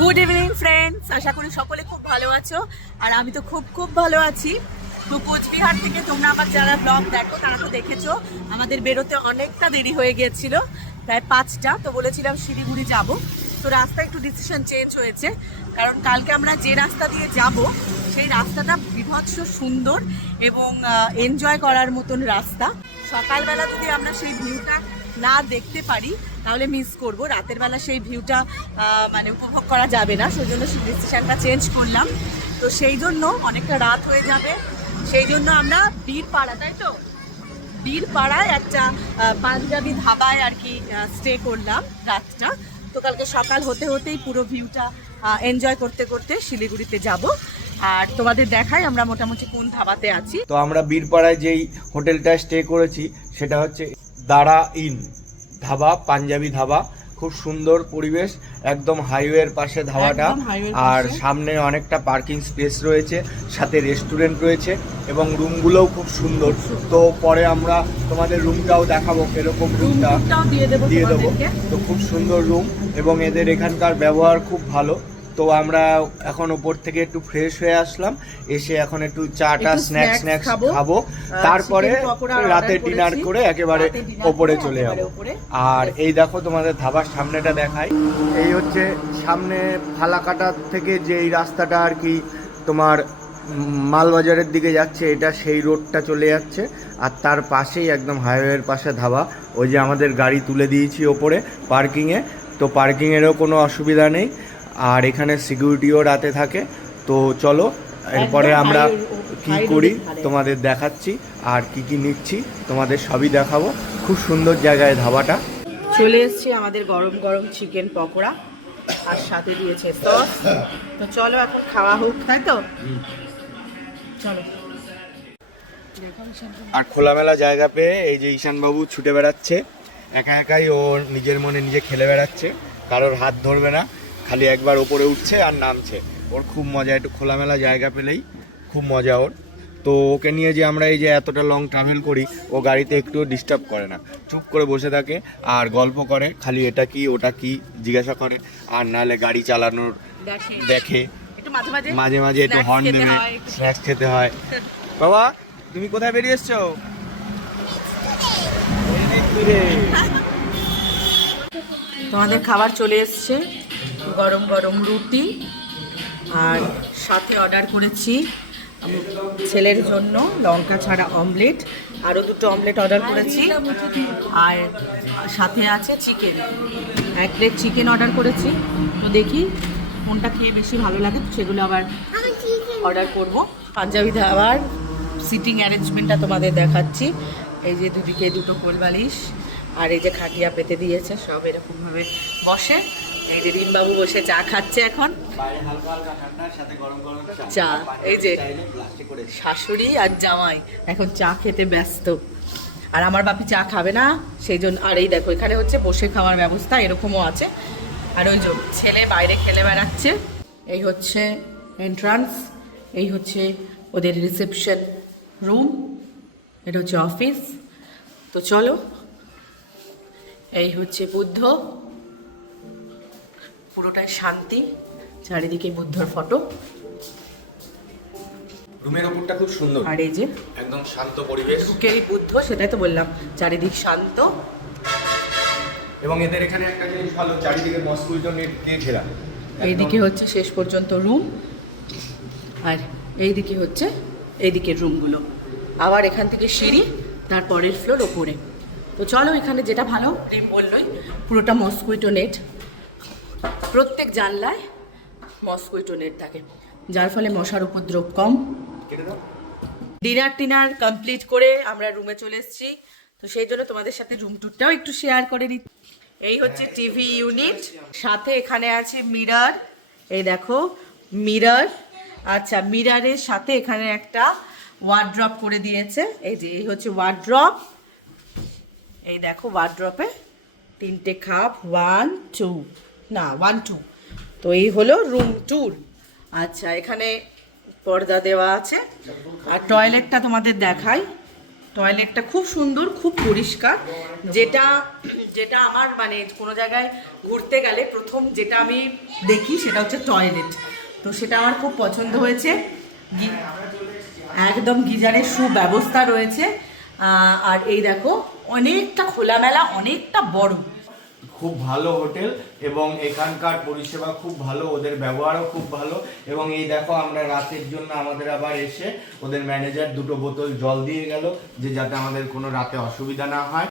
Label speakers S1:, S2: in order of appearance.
S1: Good evening friends আশা করি সকলে খুব ভালো আছো। আর আমি তো খুব খুব ভালো আছি। তো কোচবিহার থেকে তোমরা আমার যারা ব্লগ দেখো, তারা তো দেখেছ, আমাদের বেরোতে অনেকটা দেরি হয়ে গিয়েছিল, প্রায় পাঁচটা। তো বলেছিলাম শিলিগুড়ি যাব। তো রাস্তা একটু ডিসিশন চেঞ্জ হয়েছে, কারণ কালকে আমরা যে রাস্তা দিয়ে যাব, সেই রাস্তাটা বিভৎস সুন্দর এবং এনজয় করার মতন রাস্তা। সকালবেলা যদি আমরা সেই ভিউটা না দেখতে পারি, তাহলে মিস করব। রাতের বেলা সেই ভিউটা মানে উপভোগ করা যাবে না সেই জন্য ডিসিশনটা চেঞ্জ করলাম। তো সেই জন্য অনেকটা রাত হয়ে যাবে। সেই জন্য আমরা বীরপাড়া, তাই তো? বীরপাড়ায় একটা পাঞ্জাবি ধাবায় আর কি স্টে করলাম রাতটা। তো কালকে সকাল হতে হতেই পুরো ভিউটা এনজয় করতে করতে শিলিগুড়িতে যাব। আর তোমাদের দেখাই আমরা মোটামুটি কোন ধাবাতে আছি।
S2: তো আমরা বীরপাড়ায় যেই হোটেলটা স্টে করেছি, সেটা হচ্ছে দারা ইন ধাবা পাঞ্জাবি ধাবা খুব সুন্দর পরিবেশ একদম হাইওয়ের পাশে ধাবাটা। আর সামনে অনেকটা পার্কিং স্পেস রয়েছে সাথে রেস্টুরেন্ট রয়েছে এবং রুমগুলোও খুব সুন্দর। তো পরে আমরা তোমাদের রুমটাও দেখাবো কীরকম রুমটা
S1: দিয়ে দেবো
S2: তো খুব সুন্দর রুম এবং এদের এখানকার ব্যবহার খুব ভালো। তো আমরা এখন ওপর থেকে একটু ফ্রেশ হয়ে আসলাম। এসে এখন একটু চাটা স্ন্যাক্স স্ন্যাক্স
S1: খাব।
S2: তারপরে রাতে ডিনার করে একেবারে ওপরে চলে যাব। আর এই দেখো তোমাদের ধাবার সামনেটা দেখাই। এই হচ্ছে সামনে ফালাকাটার থেকে যে এই রাস্তাটা আর কি তোমার মালবাজারের দিকে যাচ্ছে এটা সেই রোডটা চলে যাচ্ছে। আর তার পাশেই একদম হাইওয়ের পাশে ধাবা। ওই যে আমাদের গাড়ি তুলে দিয়েছি ওপরে পার্কিংয়ে তো পার্কিংয়েরও কোনো অসুবিধা নেই। আর এখানে সিকিউরিটিও রাতে থাকে। তো চলো এরপরে আমরা কি করি তোমাদের দেখাচ্ছি আর কি কি নিচ্ছি তোমাদের সবই দেখাবো। খুব সুন্দর জায়গায় ধাবাটা।
S1: চলে এসেছি আমাদের গরম গরম চিকেন পকোড়া আর সাথে দিয়েছে সস তো চলো এখন খাওয়া হোক তাই তো? চলো।
S2: আর খোলামেলা জায়গা পেয়ে এই যে ঈশানবাবু ছুটে বেড়াচ্ছে। একা একাই ও নিজের মনে নিজে খেলে বেড়াচ্ছে কারোর হাত ধরবে না। খালি একবার ওপরে উঠছে আর নামছে। ওর খুব মজা একটু খোলামেলা জায়গা পেলেই খুব মজা ওর। তো ওকে নিয়ে যে আমরা এই যে এতটা লং ট্রাভেল করি ও গাড়িতে একটুও ডিস্টার্ব করে না। চুপ করে বসে থাকে আর গল্প করে খালি এটা কি ওটা কি জিজ্ঞাসা করে। আর নাহলে গাড়ি চালানোর
S1: দেখে। মাঝে মাঝে
S2: একটু হর্ন দেবে স্ন্যাক্স খেতে হয়। বাবা তুমি কোথায় বেরিয়ে এসছো?
S1: তোমাদের খাবার চলে এসছে। গরম গরম রুটি আর সাথে অর্ডার করেছি ছেলের জন্য লঙ্কা ছাড়া অমলেট। আরও দুটো অমলেট অর্ডার করেছি। আর সাথে আছে চিকেন। এক প্লেট চিকেন অর্ডার করেছি। তো দেখি কোনটা খেয়ে বেশি ভালো লাগে সেগুলো আবার অর্ডার করব। পাঞ্জাবি ধাবার সিটিং অ্যারেঞ্জমেন্টটা তোমাদের দেখাচ্ছি। এই যে দুদিকে দুটো কোল বালিশ আর এই যে খাটিয়া পেতে দিয়েছে, সব এরকমভাবে বসে। এই যে রিমবাবু বসে চা খাচ্ছে এখন।
S2: চা।
S1: এই যে। শাশুড়ি আর জামাই এখন চা খেতে ব্যস্ত। আর আমার বাপি চা খাবে না সেই জন্য আর এই দেখো এখানে হচ্ছে বসে খাওয়ার ব্যবস্থা এরকমও আছে। আর ওই যে ছেলে বাইরে খেলে বেড়াচ্ছে। এই হচ্ছে এন্ট্রান্স এই হচ্ছে ওদের রিসেপশন রুম এটা হচ্ছে অফিস তো চলো এই হচ্ছে বুদ্ধ। পুরোটাই শান্তি চারিদিকে বুদ্ধর ফটো।
S2: রুমের ওপরটা খুব সুন্দর।
S1: আর এই যে
S2: একদম শান্ত পরিবেশ।
S1: বুকেরই বুদ্ধ সেটাই তো বললাম চারিদিক শান্ত।
S2: এবং এদের এখানে একটা জিনিস ভালো চারিদিকে মসকুইটো নেট দিয়ে ঘেরা।
S1: এইদিকে হচ্ছে শেষ পর্যন্ত রুম আর এইদিকে হচ্ছে এইদিকের রুমগুলো। আবার এখান থেকে সিঁড়ি তারপরের ফ্লোর ওপরে। তো চলো এখানে যেটা ভালো রিম বললোই পুরোটা মস্কুইটো নেট। প্রত্যেক জানলায় মস্কুইটো নেট থাকে। যার ফলে মশার উপদ্রব কম। ডিনার টিনার কমপ্লিট করে আমরা রুমে চলে এসেছি। তো সেই জন্য তোমাদের সাথে রুম টুরটাও একটু শেয়ার করে নিই এই হচ্ছে টিভি ইউনিট। সাথে এখানে আছে মিরার। এই দেখো মিরার। আচ্ছা মিরারের সাথে এখানে একটা ওয়ার্ড্রপ করে দিয়েছে। এই যে এই হচ্ছে ওয়ার্ড্রপ। এই দেখো ওয়ার্ড্রপে তিনটে খাপ ওয়ান টু না ওয়ান টু তো এই হলো রুম টুর আচ্ছা এখানে পর্দা দেওয়া আছে। আর টয়লেটটা তোমাদের দেখাই। টয়লেটটা খুব সুন্দর, খুব পরিষ্কার। যেটা যেটা আমার মানে কোনো জায়গায় ঘুরতে গেলে প্রথম যেটা আমি দেখি সেটা হচ্ছে টয়লেট তো সেটা আমার খুব পছন্দ হয়েছে। একদম গিজারের সুব্যবস্থা রয়েছে। আর এই দেখো, অনেকটা খোলামেলা, অনেকটা বড়।
S2: খুব ভালো হোটেল এবং এখানকার পরিষেবা খুব ভালো, ওদের ব্যবহারও খুব ভালো এবং এই দেখো আমরা রাতের জন্য আমাদের আবার এসে ওদের ম্যানেজার দুটো বোতল জল দিয়ে গেল যে যাতে আমাদের কোনো রাতে অসুবিধা না হয়।